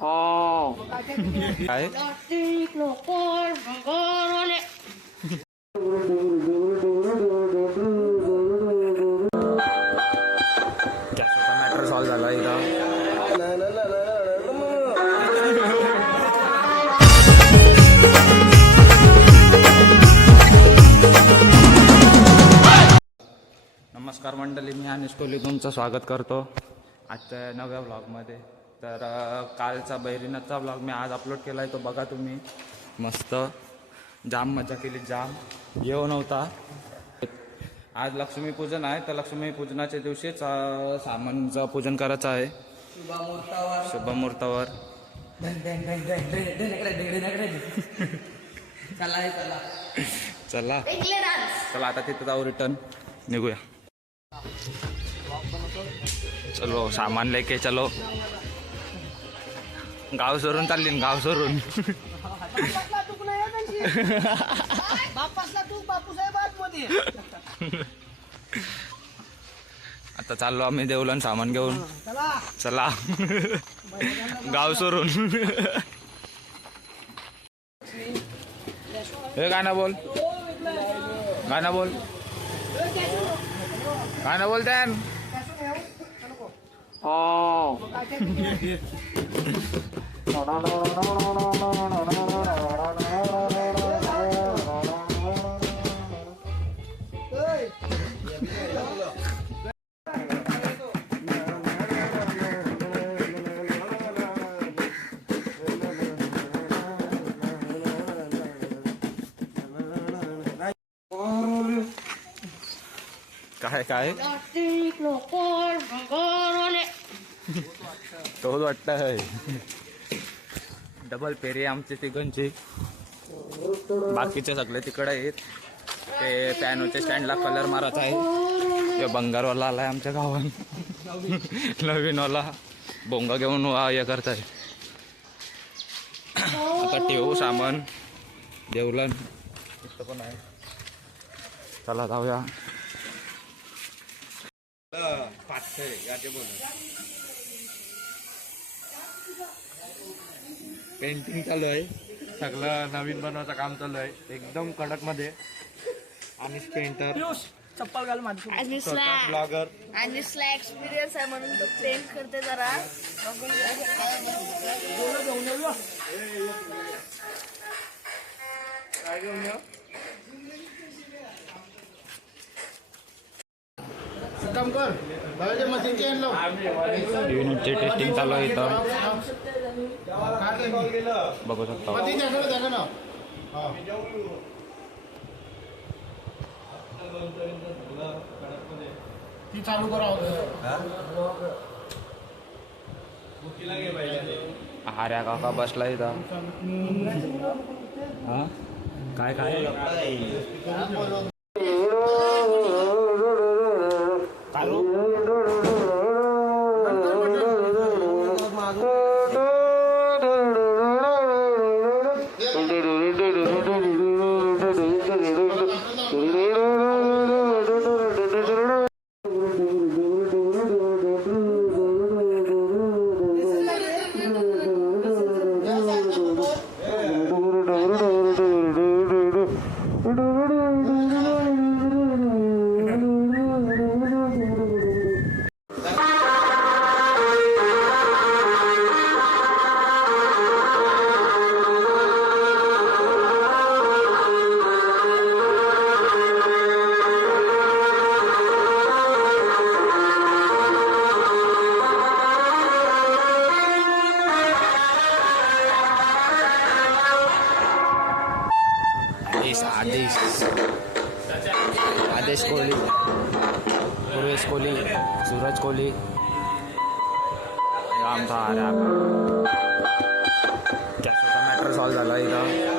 काय गॅसचा matter solve झाला इथं. नमस्कार मंडळी, मी अनिश कोहली तुमचं स्वागत करतो आजच्या नव्या व्लॉगमध्ये. तर कालचा बैरीनाथचा व्लॉग मी आज अपलोड केला आहे, तो बघा तुम्ही. मस्त जाम मजा केली, जाम येऊ नव्हता. आज लक्ष्मीपूजन आहे, तर लक्ष्मीपूजनाच्या दिवशीच सामानचं पूजन करायचं आहे शुभ मुहूर्तावर. चला चला आता तिथं जाऊ, रिटर्न निघूया. चलो सामान लेके चलो. गाव सोडून चालली, गाव सोडून. आता चाललो आम्ही देवलन सामान घेऊन. चला गाव सोडून. हे गाणं बोल, गाणं बोल, गाणं बोल त्यान. काय काय तोच वाटत आहे. डबल पेरी आमची तिघांची, बाकीचे सगळे तिकडे आहेत. ते पॅनोच्या स्टँडला कलर मारायचा आहे. ते बंगारवाला आलाय आमच्या गावात, नवीनवाला बोंगा घेऊन हे करत आहे. आता ठेवू सामान देवलन इथं पण आहे. चला जाऊया. पेंटिंग चालू आहे, सगळं नवीन बनवायचं काम चालू आहे, एकदम कडक मध्ये. आणि पेंटर चप्पल घाल माझी. ब्लॉगर आणि एक्सपिरियन्स आहे म्हणून तो पेंट करते जरा. काय घेऊन ये? युनिटची टेस्टिंग चालू आहे इथं, बघू शकता. चालू करा. हार्या काका बसला इथं. हा काय काय आदेश कोहली, पूर्वेश कोहली, सूरज कोहली, आमचा हार्या. गॅसचा मॅटर सॉल्व झाला इथं.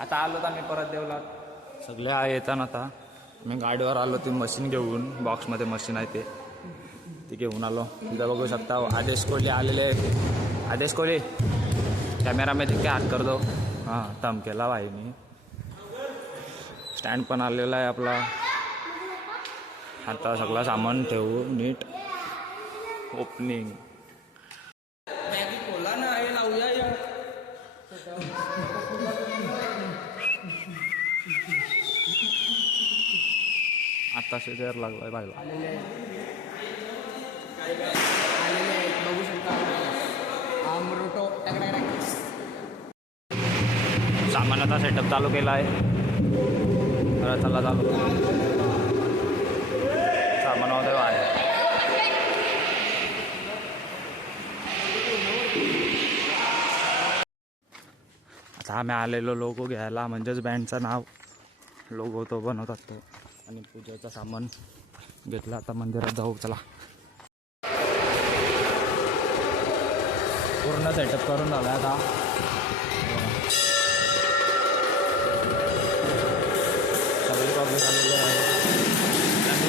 आता आलो तर आम्ही परत देवला. सगळे येतात आता मी गाडीवर आलो ती मशीन घेऊन, बॉक्समध्ये मशीन आहे ती घेऊन आलो. तिथं बघू शकता आदेश कोहली आलेले आहेत. आदेश कोहली कॅमेरामध्ये काय हात करतो. हां थंब केला भाईनी. स्टँड पण आलेला आहे आपला. आता सगळं सामान ठेवू नीट. ओपनिंग आता शेजार लागलाय पाहिला. बघू शकता आमरोटो सामान आता सेटअप चालू केला आहे. चला चालू सामान होते बाहेर. आता आम्ही आलेलो लोगो घ्यायला, म्हणजेच बँडचं नाव लोगो तो बनवतात तो. आणि पूजेचं सामान घेतलं. आता मंदिरात जाऊ चला. पूर्ण सेटअप करून झालं आता. सगळे पब्लिक आलेले आहे.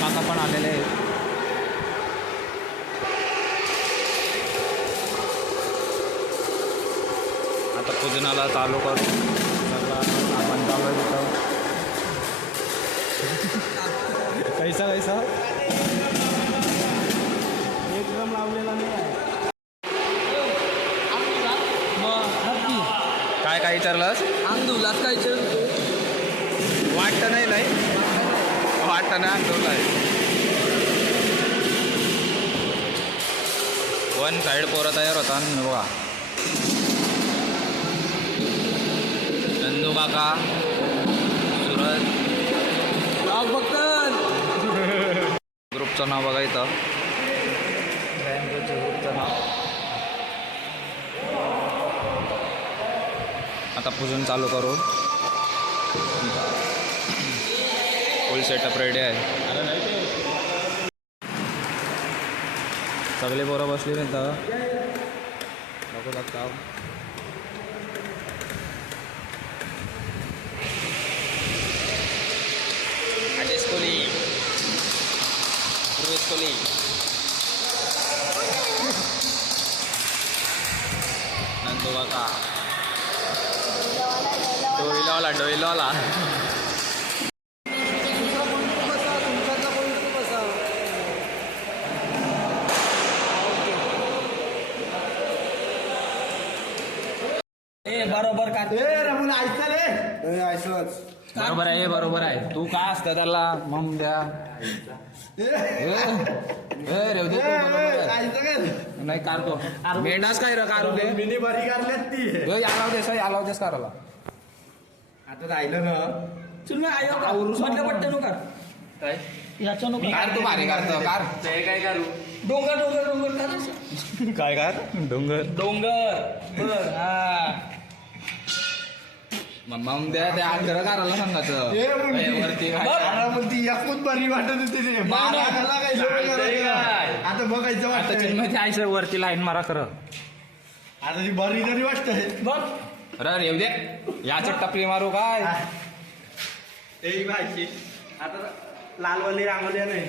काका पण आलेले आहेत. आता पूजनाला चालू करू. आपण चालू आहे तिथं. कैसा एकदम लावलेला नाही आहे. काय विचारलंस? आंदोलात काय वाटतं नाही वाटतं नाही अंदोला आहे. वन साईड पोरं तयार होता बघा. नंदू काका, सूरज, ग्रुपचं नाव बघा इथं. ग्रुपचं नाव. आता पूजन चालू करू. फुल सेटअप रेडी आहे. सगळे पोरं बसली नाही तर बघू शकता. आदेश कोहली, रोहित कोहली, नंदू काका, डोईलावाला बरोबर का बरोबर आहे. तू काय असतं त्याला मग द्या. रेव दे तू बरोबर आहे. नाही काढतो मेंढाच काय रे काढू दे. मिनी बरी काढल्यात ती यालाव देस करायला. आता राहिलं ना म्हटलं पट्ट नको कर. काय याचं नको कार तू भारी काढतो कार. काय करू डोंगर करायचं. काय कार डोंगर हा मग द्या त्या अंतर काढायला सांगायचं. वरती ती एकूच बरी वाटत होती ते. आता बघायचं आता वाटतं. चिन्ह आयसर वरती लाईन मारा खरं. आता ती बरी तरी वाटतंय. बघ अरे येऊ दे. याचं टपरी मारू काय. आता लालवाली रांगोल्या नाही.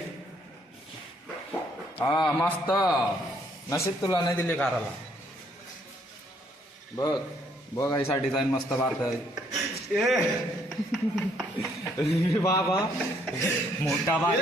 हा मस्त. नशीब तुला नाही दिली काराला. बघ आईसाठी जाईन मस्त बारकाय. बाबा मोठा बाबा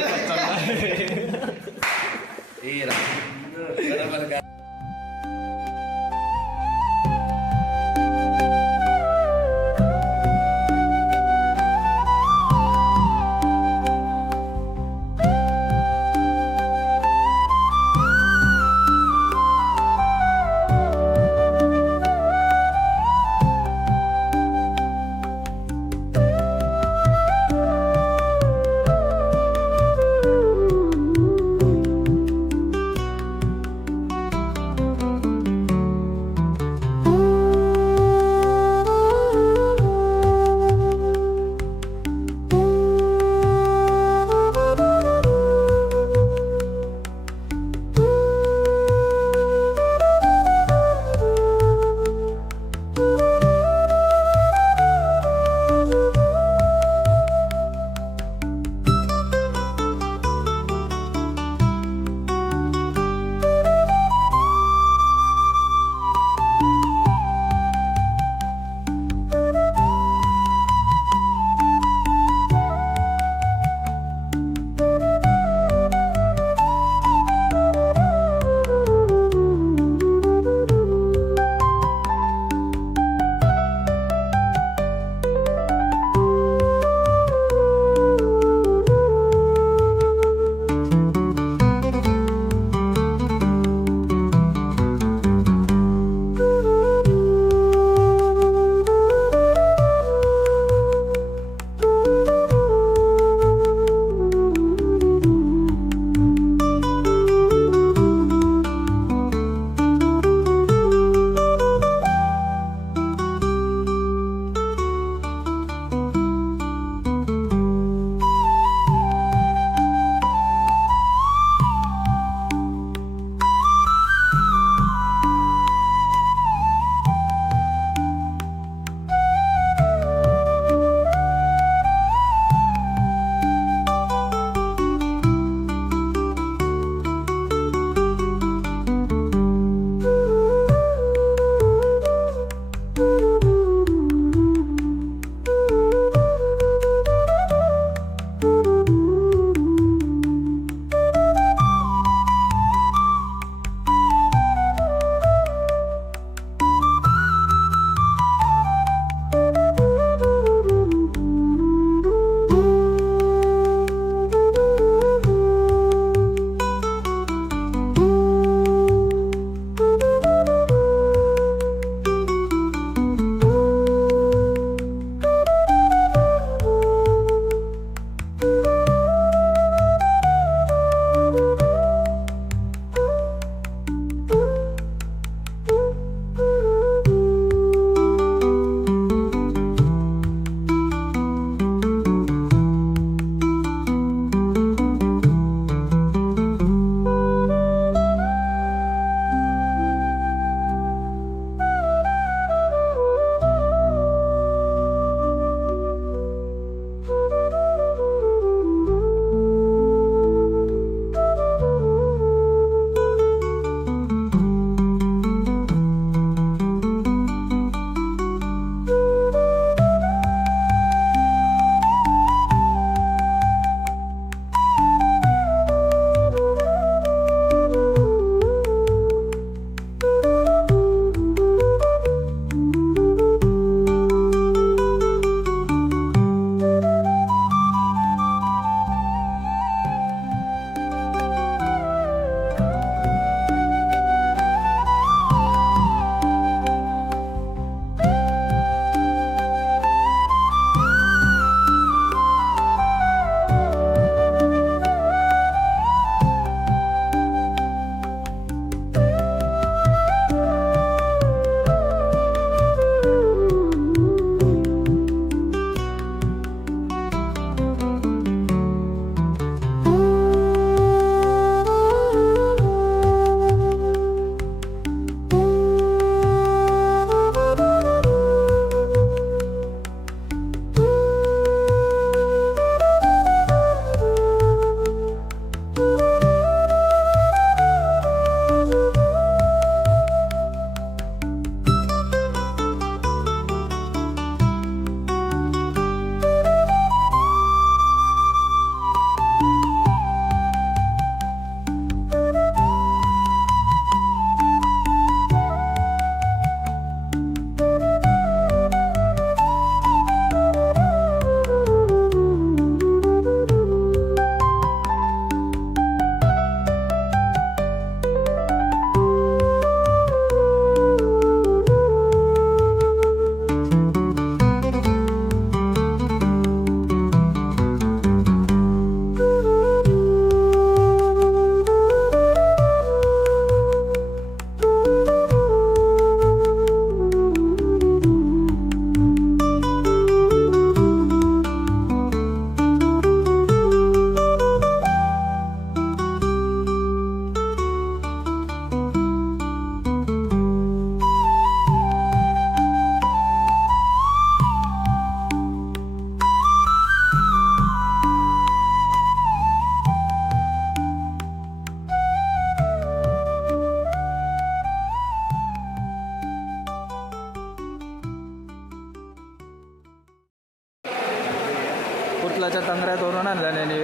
उचलाच्या तंगऱ्या करून आणल्या त्याने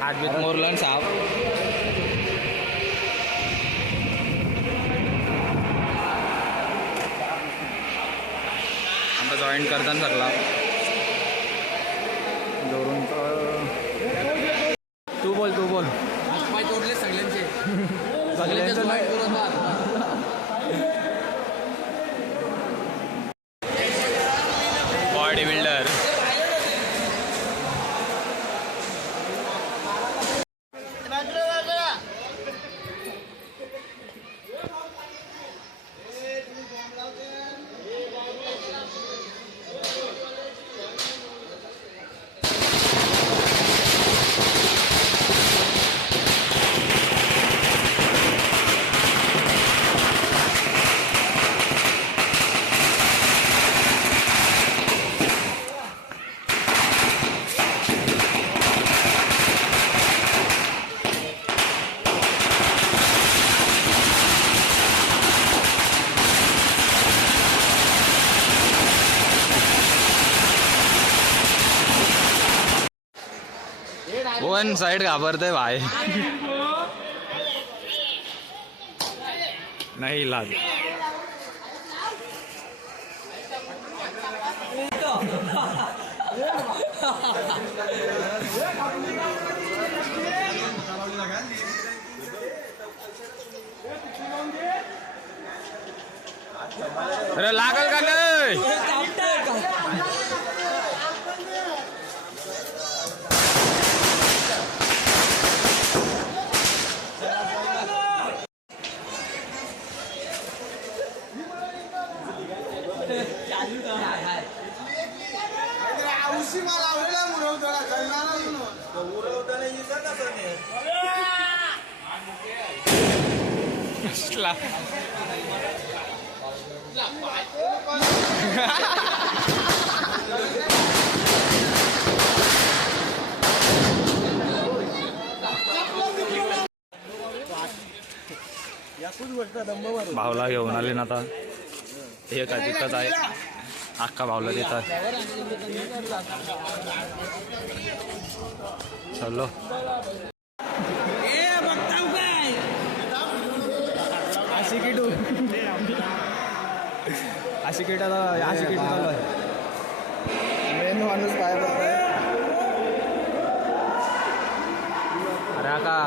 हातबीत मोरलन साप. आता जॉईन करताना सगळा जोरून तू बोल पाय तोडले सगळ्यांचे सगळ्यांचं नाही. बॉडी बिल्डर वन साइड घाबरते भाई. नाही लाग अरे लागल का काय. भावला घेऊन आले ना आता. एक तिथंच आहे अख्खा भावला देतात. चलो आशिकीट चालू आहे. मेन माणूस काय बघताय. अरे का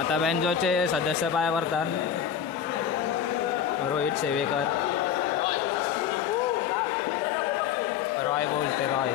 आता बँजोचे सदस्य पाय भरतात. रोहित सेवेकर, रॉय बोलते रॉय.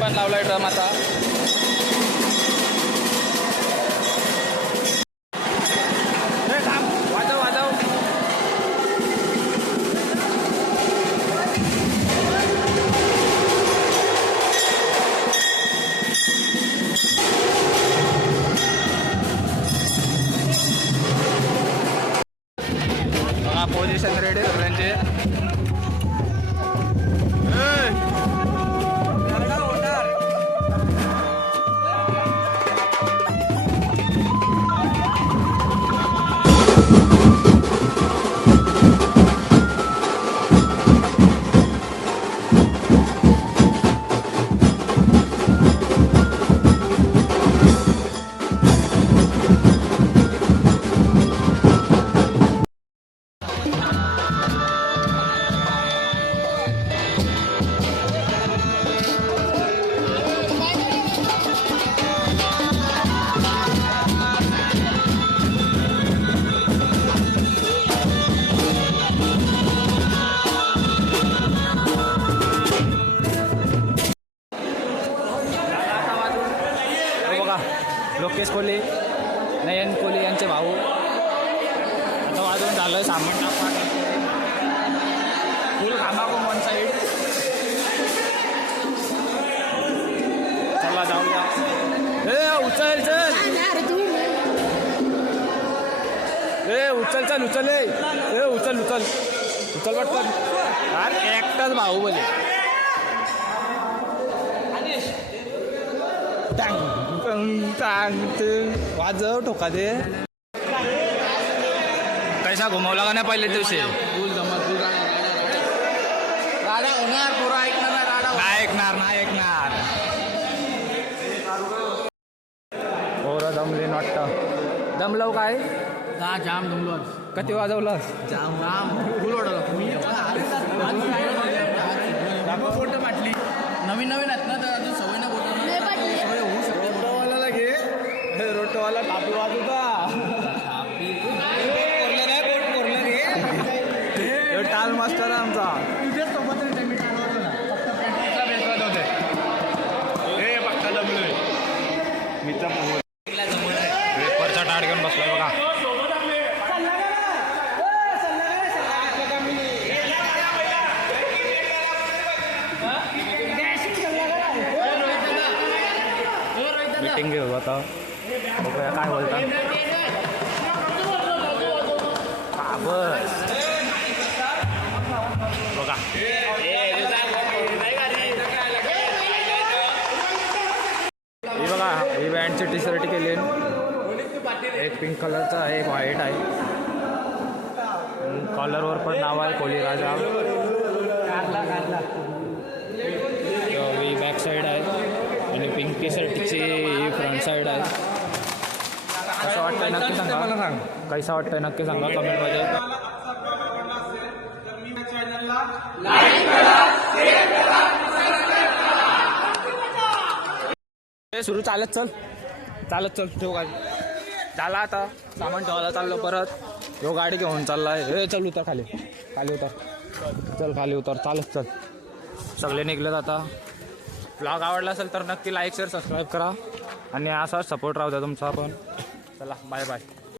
पण लावलाय ड्रम आता. वाजव वाजव. बघा पोझिशन रेडी सगळ्यांचे. लोकेश कोहली नयन कोहली यांचे भाऊ. आता वाजून झालं सामान टाका फुल घामाघूम वन साईड. चला जाऊया. उचल चल उचल चल उचल उचल उचल उचल पटकन. अरे एकटाच भाऊ बोले. वाजव ठोका दे. कैसा घुमवला का नाही पहिले दिवशी. राडा होणार पोरं ऐकणार नाही, राडा नाही ऐकणार. पोरं दमले वाटतं. दमलव काय जाम जमलो कधी वाजवलंस. जाम फुल ओढवलं तुम्ही. फोटो माटली नवीन आहेत ना, तर अजून सवय ना बोलतो सवय होऊ शकते. रोटोवाला घे. रोटोवाला टापी वाजवता. टाल मास्टर आहे आमचा. पेपरचा टाट घेऊन बसलाय बघा. मीटिंग घेऊ आता बघूया काय बोलता. बस बघा ही बघा ही बँडची टी शर्ट केली. एक पिंक कलरचा आहे, एक व्हाईट आहे. कॉलरवर पण नाव आहे कोहली राजा. ही बॅक साईड आहे आणि पिंक टी शर्टची ही फ्रंट साईड आहे. कसं वाटतंय नक्की सांगा. मला सांग कैसा वाटतंय नक्की सांगा कमेंटमध्ये. सुरू चालत चल ठेव गाडी. चाला आता सामान ठेवायला चाललो परत. ह्यो गाडी घेऊन चाललाय. चल उतर खाली उतर. चल खाली उतर. चालत चल. सगळे निघलेत आता. ब्लॉग आवडला असेल तर नक्की लाईक शेअर सबस्क्राईब करा आणि असाच सपोर्ट राहू द्या तुमचा पण. चला बाय बाय.